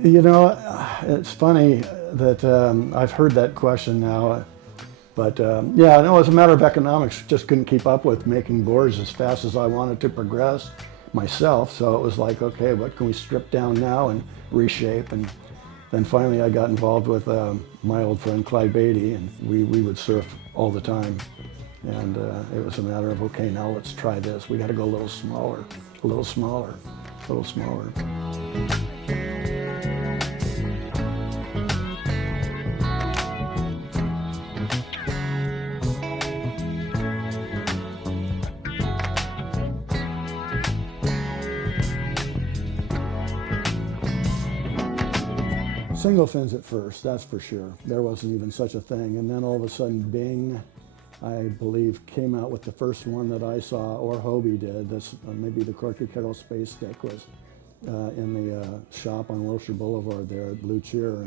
You know, it's funny that I've heard that question now, but yeah, no, as a matter of economics, just couldn't keep up with making boards as fast as I wanted to progress myself. So it was like, okay, what can we strip down now and reshape? And then finally I got involved with my old friend Clyde Beatty, and we would surf all the time. And it was a matter of, okay, now let's try this. We got to go a little smaller, a little smaller, a little smaller. Single fins at first, that's for sure. There wasn't even such a thing. And then all of a sudden, Bing, I believe, came out with the first one that I saw, or Hobie did. This maybe the Corky Kettle Space Stick was in the shop on Wilshire Boulevard there at Blue Cheer.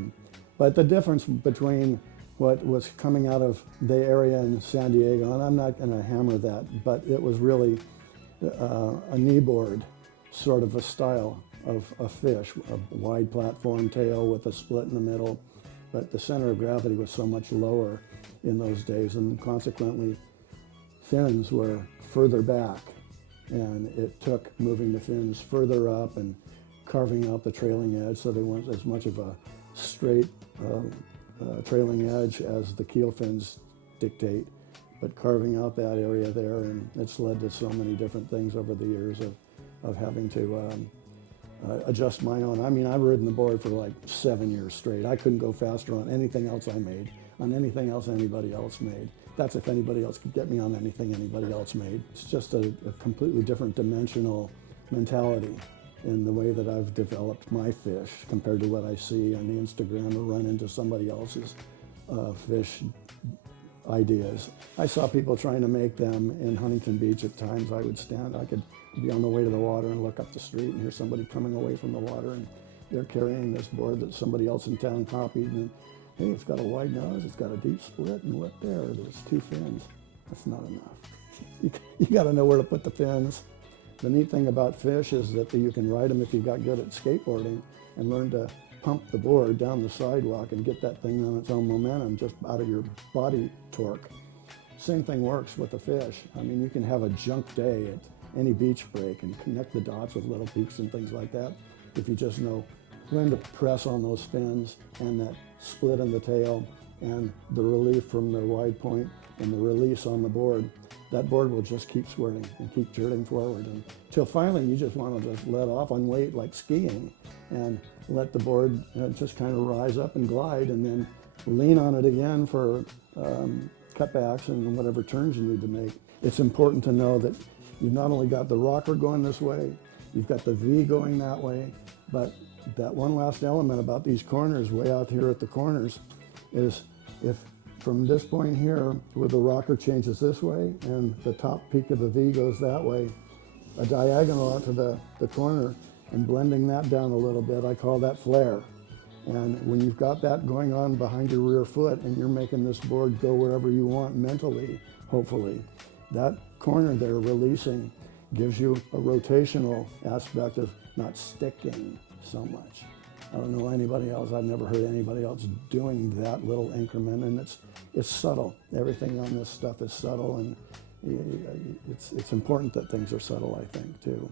But the difference between what was coming out of the area in San Diego, and I'm not going to hammer that, but it was really a kneeboard sort of a style of a fish, a wide platform tail with a split in the middle, but the center of gravity was so much lower in those days, and consequently fins were further back, and it took moving the fins further up and carving out the trailing edge so they weren't as much of a straight trailing edge as the keel fins dictate, but carving out that area there, and it's led to so many different things over the years of having to adjust my own. I mean, I've ridden the board for like 7 years straight. I couldn't go faster on anything else I made, on anything else anybody else made. That's if anybody else could get me on anything anybody else made. It's just a completely different dimensional mentality in the way that I've developed my fish compared to what I see on the Instagram or run into somebody else's fish ideas. I saw people trying to make them in Huntington Beach at times. I could be on the way to the water and look up the street and hear somebody coming away from the water, and they're carrying this board that somebody else in town copied, and hey, it's got a wide nose, it's got a deep split, and look there's 2 fins. That's not enough. You got to know where to put the fins. The neat thing about fish is that you can ride them if you got good at skateboarding and learn to pump the board down the sidewalk and get that thing on its own momentum just out of your body torque. Same thing works with the fish. I mean, you can have a junk day at any beach break and connect the dots with little peaks and things like that if you just know when to press on those fins and that split in the tail and the relief from the wide point and the release on the board. That board will just keep squirting and keep jerking forward until finally you just want to just let off on weight like skiing and let the board just kind of rise up and glide, and then lean on it again for cutbacks and whatever turns you need to make. It's important to know that you've not only got the rocker going this way, you've got the V going that way, but that one last element about these corners, way out here at the corners, is if from this point here, where the rocker changes this way and the top peak of the V goes that way, a diagonal out to the corner and blending that down a little bit, I call that flare. And when you've got that going on behind your rear foot and you're making this board go wherever you want mentally, hopefully, that corner there releasing gives you a rotational aspect of not sticking so much. I don't know anybody else, I've never heard anybody else doing that little increment, and it's subtle. Everything on this stuff is subtle, and it's important that things are subtle, I think, too.